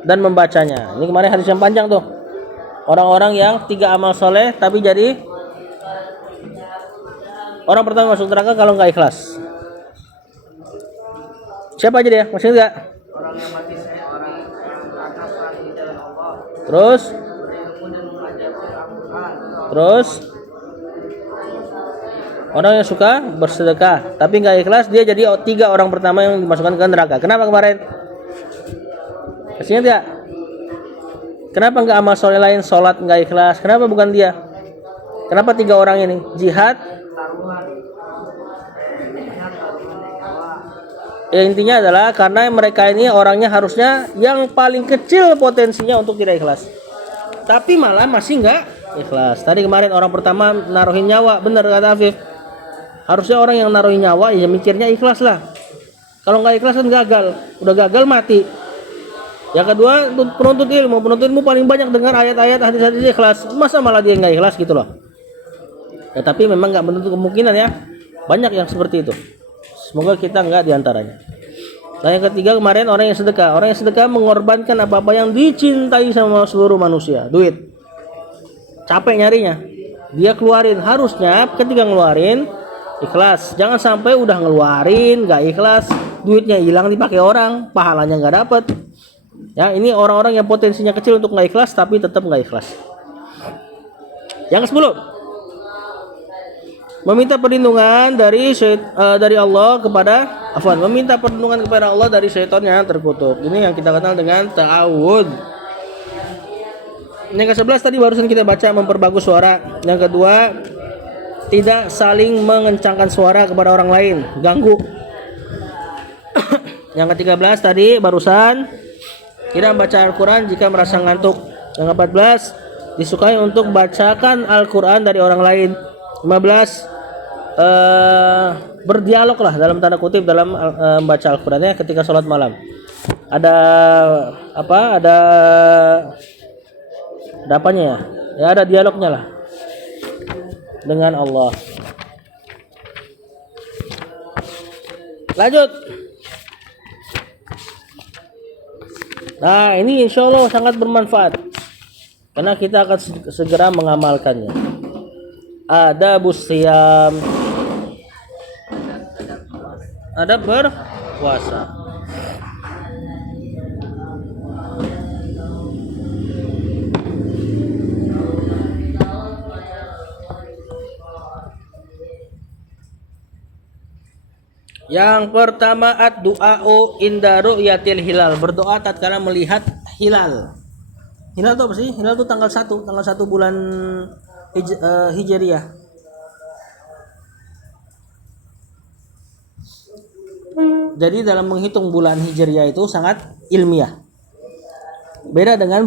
dan membacanya. Ini kemarin hadis yang panjang tuh. Orang-orang yang 3 amal soleh tapi jadi orang pertama masuk neraka kalau nggak ikhlas. Siapa aja dia? Masih enggak? Orang yang mati syahid, orang yang di jalan Allah. Terus orang yang suka bersedekah tapi nggak ikhlas, dia jadi 3 orang pertama yang dimasukkan ke neraka. Kenapa kemarin? Masih ingat gak? Kenapa nggak amal soleh lain, sholat nggak ikhlas? Kenapa bukan dia? Kenapa 3 orang ini? Jihad. Ya, intinya adalah karena mereka ini orangnya harusnya yang paling kecil potensinya untuk tidak ikhlas, tapi malah masih nggak ikhlas. Tadi kemarin orang pertama naruhin nyawa, bener kata Afif. Harusnya orang yang naruhin nyawa ya mikirnya ikhlas lah. Kalau nggak ikhlas kan gagal, udah gagal mati. Yang kedua, penuntut ilmu paling banyak dengar ayat-ayat hadis-hadis ikhlas, masa malah dia nggak ikhlas gitu loh. Ya, tapi memang nggak menutup kemungkinan ya, banyak yang seperti itu. Semoga kita nggak diantaranya. Nah, yang ketiga kemarin orang yang sedekah mengorbankan apa-apa yang dicintai sama seluruh manusia, duit. Capek nyarinya, dia keluarin. Harusnya ketika ngeluarin ikhlas, jangan sampai udah ngeluarin nggak ikhlas, duitnya hilang dipakai orang, pahalanya nggak dapet. Ya, ini orang-orang yang potensinya kecil untuk nggak ikhlas tapi tetap nggak ikhlas. Yang ke-10, meminta perlindungan dari Allah meminta perlindungan kepada Allah dari syaitan yang terkutuk. Ini yang kita kenal dengan ta'awud. Yang ke-11 tadi barusan kita baca, memperbagus suara. Yang kedua, tidak saling mengencangkan suara kepada orang lain, ganggu. Yang ke-13 tadi barusan, tidak membaca Al-Quran jika merasa ngantuk. Yang ke-14, disukai untuk bacakan Al-Quran dari orang lain. 15, berdialog lah dalam tanda kutip dalam membaca Al-Qurannya ketika sholat malam. Ada apanya ya? Ya, ada dialognya lah dengan Allah. Lanjut. Nah, ini insya Allah sangat bermanfaat karena kita akan segera mengamalkannya. Adabus siyam, adab berpuasa. Yang pertama, ad-du'a'u inda ru'yatil hilal, berdoa tatkala melihat hilal. Hilal itu apa sih? Hilal itu tanggal 1 bulan Hijriah. Jadi dalam menghitung bulan Hijriah itu sangat ilmiah. Beda dengan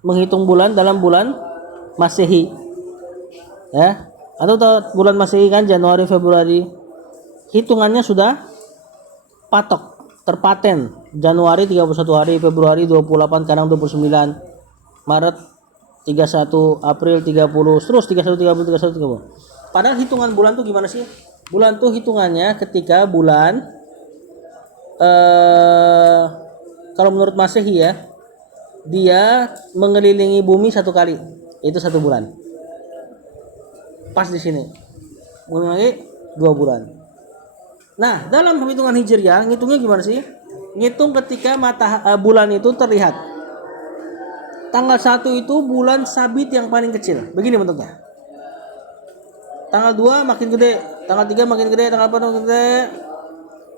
menghitung bulan dalam bulan Masehi. Ya. Atau bulan Masehi kan Januari, Februari. Hitungannya sudah patok, terpaten. Januari 31 hari, Februari 28, kadang 29, Maret 31, April 30, terus 31, 30, 31, 30. Padahal hitungan bulan tuh gimana sih? Bulan tuh hitungannya ketika bulan kalau menurut Masehi ya, dia mengelilingi bumi 1 kali. Itu 1 bulan. Pas di sini. Bumi lagi 2 bulan. Nah, dalam hitungan Hijriah ngitungnya gimana sih? Ngitung ketika bulan itu terlihat. Tanggal 1 itu bulan sabit yang paling kecil. Begini bentuknya. Tanggal 2 makin gede, tanggal 3 makin gede, tanggal 4 makin gede.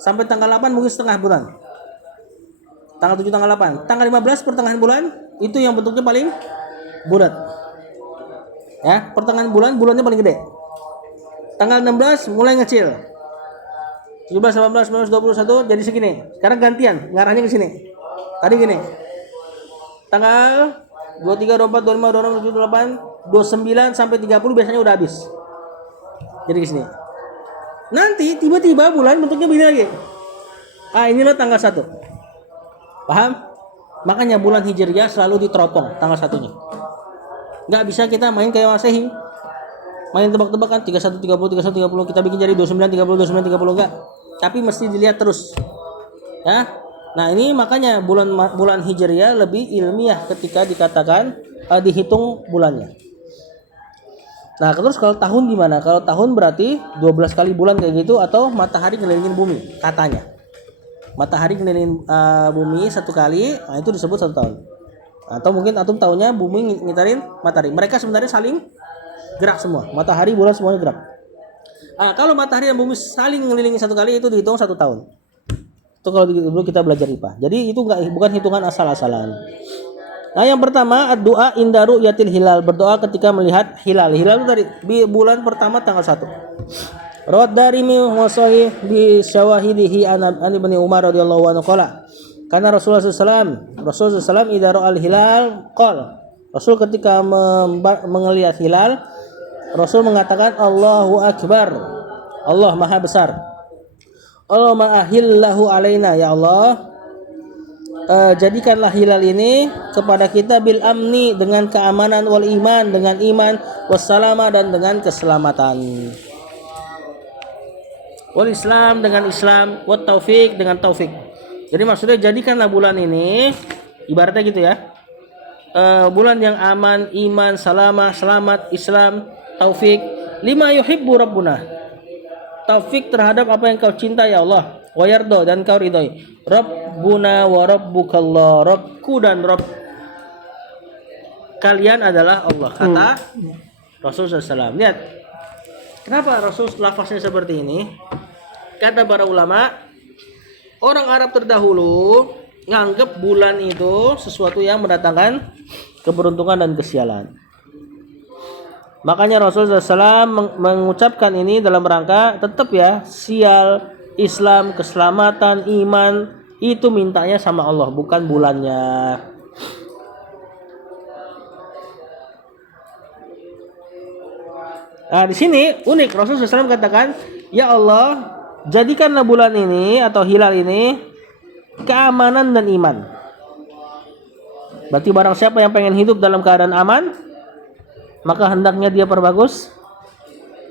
Sampai tanggal 8 mungkin setengah bulan. Tanggal 7 tanggal 8. Tanggal 15 pertengahan bulan itu yang bentuknya paling bulat. Ya, pertengahan bulan bulannya paling gede. Tanggal 16 mulai ngecil. 17, 18, 19, 20, 21 jadi segini. Sekarang gantian, ngarahnya ke sini. Tadi gini. Tanggal 23, 24, 25, 26, 27, 28, 29 sampai 30 biasanya udah habis. Jadi ke sini. Nanti tiba-tiba bulan bentuknya begini lagi. Inilah tanggal 1. Paham? Makanya bulan Hijriyah selalu diteropong tanggal 1-nya. Nggak bisa kita main kayak Masehi. Main tebak-tebakan 31 30 31 30 kita bikin jadi 29 30 29 30 enggak. Tapi mesti dilihat terus. Ya. Nah, ini makanya bulan Hijriyah lebih ilmiah ketika dikatakan dihitung bulannya. Nah, terus kalau tahun gimana? Kalau tahun berarti 12 kali bulan kayak gitu atau matahari ngelilingin bumi katanya. Matahari ngelilingin bumi 1 kali, nah itu disebut 1 tahun. Atau mungkin antum tahunya bumi ngitarin matahari. Mereka sebenarnya saling gerak semua. Matahari, bulan semuanya gerak. Kalau matahari dan bumi saling ngelilingi 1 kali itu dihitung 1 tahun. Itu kalau dulu kita belajar IPA. Jadi itu bukan hitungan asal-asalan. Nah, yang pertama doa inda ru'yatil hilal, berdoa ketika melihat hilal. Hilal itu dari bulan pertama tanggal 1. Rawat Darimi wa sahih bi syawahidihi an Ibnu Umar radhiyallahu anhu qala. Karena Rasulullah SAW idza ra'al hilal qala. Rasul ketika melihat hilal, Rasul mengatakan Allahu Akbar. Allah Maha Besar. Allah ma'ahillahu alaina, ya Allah. Jadikanlah hilal ini kepada kita bil amni, dengan keamanan, wal iman, dengan iman, wassalama, dan dengan keselamatan, wal Islam, dengan Islam, wat taufik, dengan taufik. Jadi maksudnya jadikanlah bulan ini ibaratnya gitu ya, bulan yang aman, iman, selamat, Islam, taufik, lima yuhibbu rabbuna, taufik terhadap apa yang kau cinta ya Allah, wa yardo, dan kau ridhoi, rabbuna wa rabbukallah, Rabbku dan Rabb kalian adalah Allah, kata Rasulullah SAW. Lihat kenapa Rasul lafaznya seperti ini. Kata para ulama, orang Arab terdahulu nganggap bulan itu sesuatu yang mendatangkan keberuntungan dan kesialan. Makanya Rasulullah SAW mengucapkan ini dalam rangka tetap ya, sial, Islam, keselamatan, iman itu mintanya sama Allah, bukan bulannya. Nah, di sini unik, Rasulullah SAW katakan, ya Allah, jadikanlah bulan ini atau hilal ini keamanan dan iman. Berarti barang siapa yang pengen hidup dalam keadaan aman, maka hendaknya dia perbagus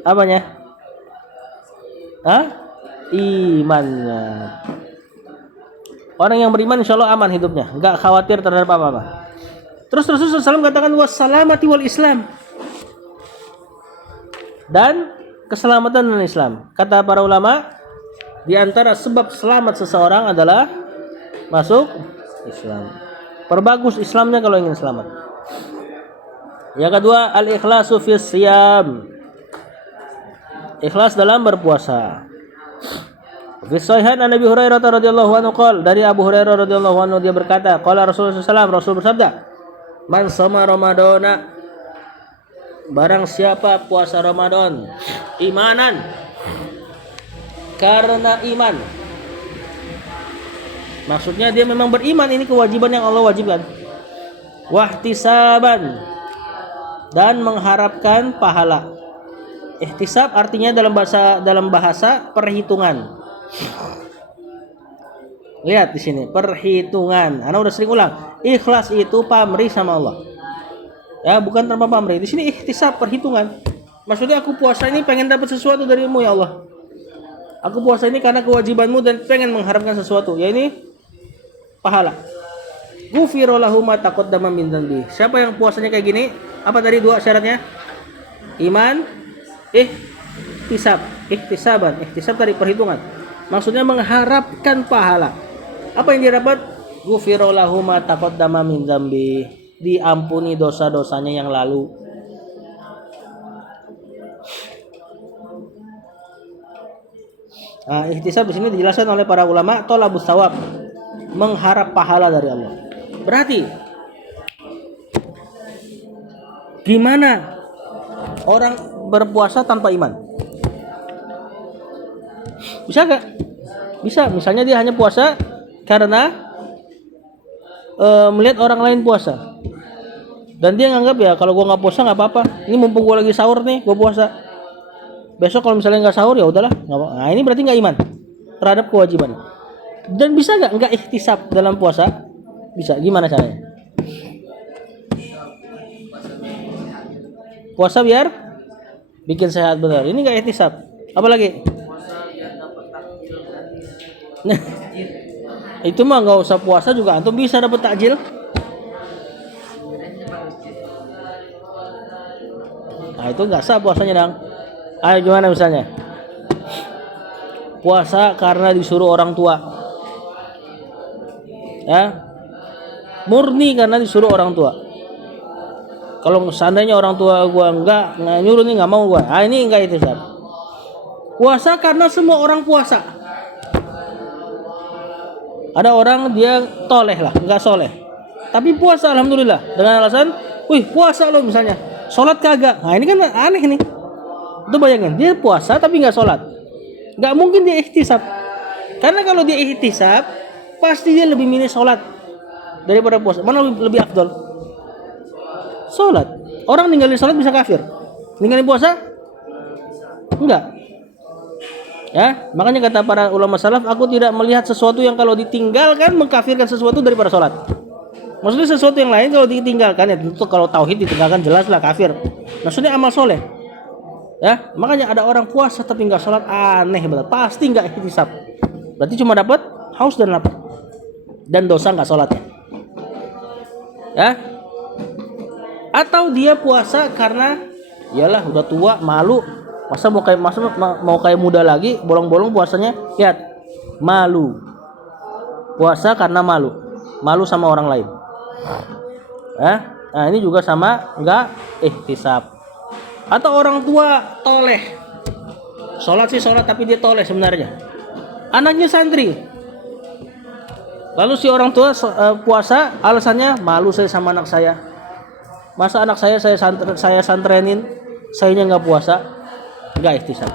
apanya? Imannya. Orang yang beriman insya Allah aman hidupnya, nggak khawatir terhadap apa-apa. Terus Rasulullah SAW katakan wassalamati wal Islam, dan keselamatan dan Islam. Kata para ulama, di antara sebab selamat seseorang adalah masuk Islam. Perbagus Islamnya kalau ingin selamat. Yang kedua, al-ikhlasu fis siyam, ikhlas dalam berpuasa. Fi sahihain an Abi Hurairah radhiyallahu anhu qol, dari Abu Hurairah radhiyallahu anhu dia berkata, qala Rasulullah SAW, Rasul bersabda, man shoma ramadana, barang siapa puasa Ramadan imanan, karena iman, maksudnya dia memang beriman, ini kewajiban yang Allah wajibkan, wahtisaban, dan mengharapkan pahala. Ihtisab artinya dalam bahasa perhitungan. Lihat di sini, perhitungan. Ana udah sering ulang. Ikhlas itu pamrih sama Allah. Ya, bukan tanpa pamrih. Di sini ihtisab, perhitungan. Maksudnya aku puasa ini pengen dapat sesuatu darimu ya Allah. Aku puasa ini karena kewajibanmu dan pengen mengharapkan sesuatu. Ya ini pahala. Ghufira lahu ma taqaddama min dzanbi. Siapa yang puasanya kayak gini? Apa tadi 2 syaratnya? Iman, ihtisab. Ihtisab tadi perhitungan. Maksudnya mengharapkan pahala. Apa yang dia dapat? Ghufira lahu ma taqaddama min dzambi. diampuni dosa-dosanya yang lalu. Nah, ihtisab di sini dijelaskan oleh para ulama, thalabus tsawab, mengharap pahala dari Allah. Berarti gimana orang berpuasa tanpa iman? Bisa gak? Bisa. Misalnya dia hanya puasa karena melihat orang lain puasa, dan dia nganggap ya kalau gua nggak puasa nggak apa-apa. Ini mumpung gua lagi sahur nih, gua puasa. Besok kalau misalnya nggak sahur ya udahlah. Nah ini berarti nggak iman terhadap kewajiban. Dan bisa nggak ihtisab dalam puasa? Bisa. Gimana caranya? Puasa biar bikin sehat, benar. Ini nggak ihtisab. Apalagi? Nah, itu mah nggak usah puasa juga antum bisa dapat takjil. Nah itu nggak sah puasanya dong. Ayo gimana misalnya? Puasa karena disuruh orang tua, ya, murni karena disuruh orang tua. Kalau seandainya orang tua gua nggak nyuruh nih, nggak mau gua. Ah ini nggak ihtisab. Puasa karena semua orang puasa. Ada orang dia toleh lah, nggak soleh, tapi puasa alhamdulillah dengan alasan, wih puasa lo misalnya, sholat kagak. Nah ini kan aneh nih. Itu bayangin, dia puasa tapi nggak sholat, nggak mungkin dia ihtisab. Karena kalau dia ihtisab, pasti dia lebih milih sholat daripada puasa. Mana lebih afdol? Sholat. Orang ninggalin sholat bisa kafir, ninggalin puasa enggak. Ya, makanya kata para ulama salaf, aku tidak melihat sesuatu yang kalau ditinggalkan mengkafirkan sesuatu daripada sholat. Maksudnya sesuatu yang lain kalau ditinggalkan, ya tentu kalau tauhid ditinggalkan jelas lah kafir. Maksudnya amal soleh. Ya, makanya ada orang puasa tapi nggak sholat, aneh banget. Pasti nggak ihtisab. Berarti cuma dapat haus dan lapar dan dosa nggak sholatnya. Ya. Atau dia puasa karena iyalah udah tua, malu. Masa mau kayak muda lagi, bolong-bolong puasanya, lihat, malu. Puasa karena malu, malu sama orang lain. Nah ini juga sama, enggak ihtisab. Atau orang tua toleh, sholat sih sholat tapi dia toleh sebenarnya. Anaknya santri, lalu si orang tua puasa, alasannya malu saya sama anak saya. Masa anak saya santrenin, sayanya nggak puasa. Enggak ihtisab.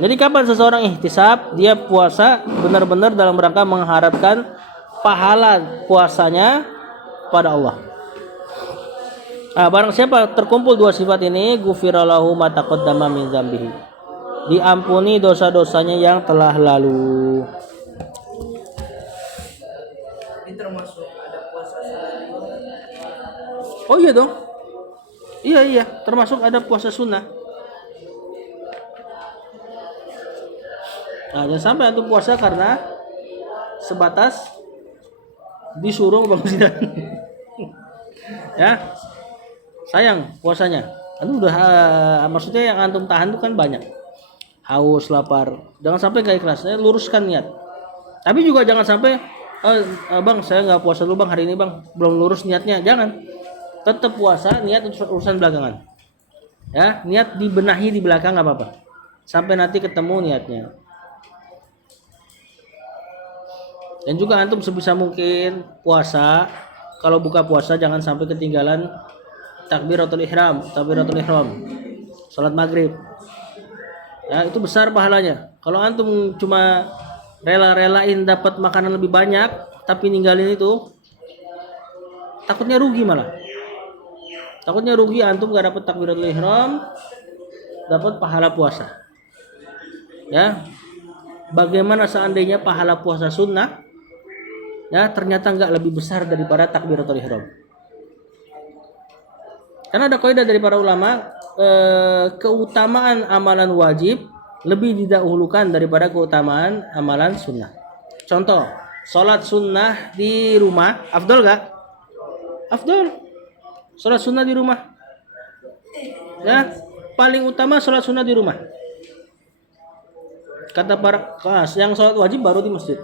Jadi kapan seseorang ihtisab? Dia puasa benar-benar dalam rangka mengharapkan pahala puasanya pada Allah. Nah, barang siapa terkumpul dua sifat ini, ghufira lahu ma taqaddama min dzambihi. Diampuni dosa-dosanya yang telah lalu. Ini termasuk ada puasa sunnah. Oh iya dong. Iya, termasuk ada puasa sunnah. Nah, jangan sampai antum puasa karena sebatas disuruh Bang Zidan. Ya. Sayang puasanya. Antum udah maksudnya yang antum tahan itu kan banyak. Haus, lapar. Jangan sampai gak ikhlas. Luruskan niat. Tapi juga jangan sampai Bang, saya nggak puasa dulu Bang hari ini Bang. Belum lurus niatnya. Jangan. Tetap puasa, niat urusan belakangan. Ya, niat dibenahi di belakang nggak apa-apa. Sampai nanti ketemu niatnya. Dan juga antum sebisa mungkin puasa, kalau buka puasa jangan sampai ketinggalan takbiratul ihram, salat maghrib. Ya, itu besar pahalanya. Kalau antum cuma rela-relain dapat makanan lebih banyak tapi ninggalin itu, takutnya rugi malah. Takutnya rugi antum gak dapat takbiratul ihram, dapat pahala puasa. Ya. Bagaimana seandainya pahala puasa sunnah ya ternyata nggak lebih besar daripada takbiratul ihram. Karena ada kaidah dari para ulama, keutamaan amalan wajib lebih didahulukan daripada keutamaan amalan sunnah. Contoh, sholat sunnah di rumah, afdol gak? Afdol. Sholat sunnah di rumah. Ya, paling utama sholat sunnah di rumah. Kata para yang sholat wajib baru di masjid.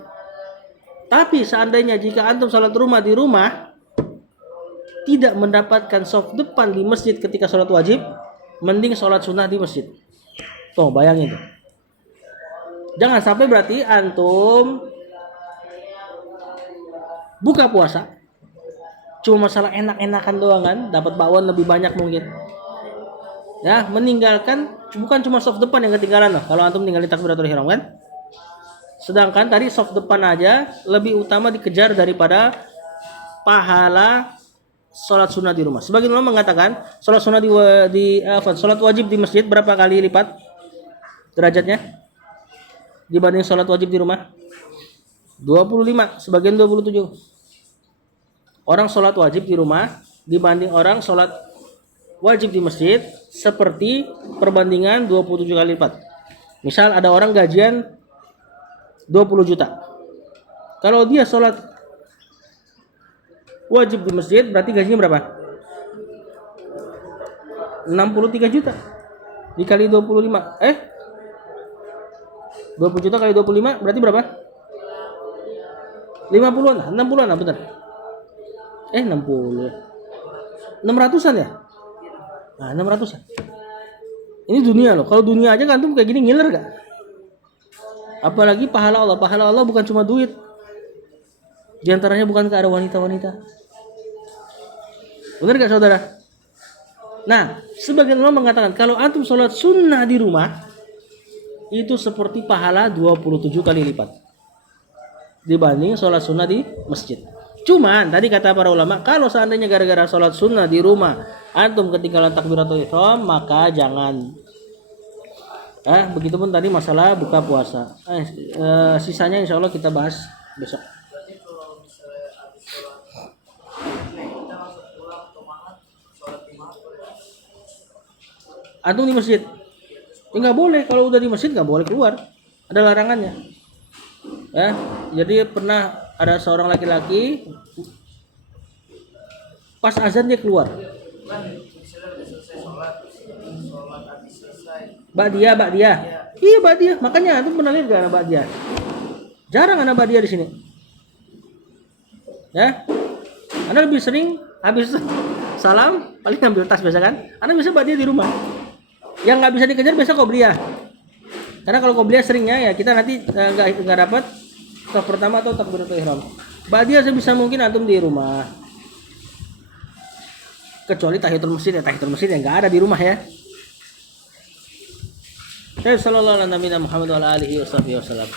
Tapi seandainya jika antum sholat rumah di rumah, tidak mendapatkan saf depan di masjid ketika sholat wajib, mending sholat sunnah di masjid. Tuh bayangin tuh. Jangan sampai berarti antum buka puasa cuma masalah enak-enakan doang kan, dapat bakwan lebih banyak mungkin. Ya, meninggalkan bukan cuma saf depan yang ketinggalan loh. Kalau antum tinggal di takbiratul ihram kan. Sedangkan tadi saf depan aja lebih utama dikejar daripada pahala sholat sunnah di rumah. Sebagian ulama mengatakan sholat sunnah sholat wajib di masjid berapa kali lipat derajatnya dibanding sholat wajib di rumah? 25, sebagian 27. Orang sholat wajib di rumah dibanding orang sholat wajib di masjid seperti perbandingan 27 kali lipat. Misal ada orang gajian 20 juta. Kalau dia sholat wajib di masjid berarti gajinya berapa? 63 juta dikali 25. 20 juta kali 25 berarti berapa? 50-an, 60-an benar. 60. 600-an ya? Nah, 600-an. Ini dunia loh. Kalau dunia aja kan tuh kayak gini ngiler gak? Apalagi pahala Allah. Pahala Allah bukan cuma duit. Di antaranya bukan ke ada wanita-wanita. Benar gak saudara? Nah, sebagian ulama mengatakan kalau antum sholat sunnah di rumah itu seperti pahala 27 kali lipat dibanding sholat sunnah di masjid. Cuman tadi kata para ulama, kalau seandainya gara-gara sholat sunnah di rumah antum ketinggalan takbiratul ihram, maka jangan. Begitupun tadi masalah buka puasa. Sisanya insya Allah kita bahas besok. Berarti kalau misalnya habis sholat kita langsung pulang atau mana sholat di mana boleh? Antum di masjid? Nggak boleh. Kalau udah di masjid nggak boleh keluar. Ada larangannya. Ya, jadi pernah ada seorang laki-laki pas azan dia keluar. Kan misalnya udah selesai sholat habis selesai. Ba'diyah. Iya ba'diyah. Makanya antum pernah lihat gak anak ba'diyah? Jarang anak ba'diyah di sini. Ya, Anda lebih sering habis salam paling ambil tas biasa kan? Anda bisa ba'diyah di rumah. Yang nggak bisa dikejar biasa qobliyah. Karena kalau qobliyah seringnya ya kita nanti nggak dapat saf pertama atau takbiratul ihram. Ba'diyah sebisa mungkin antum di rumah. Kecuali tahiyatul masjid yang nggak ada di rumah ya. Sallallahu alaihi wa sallam.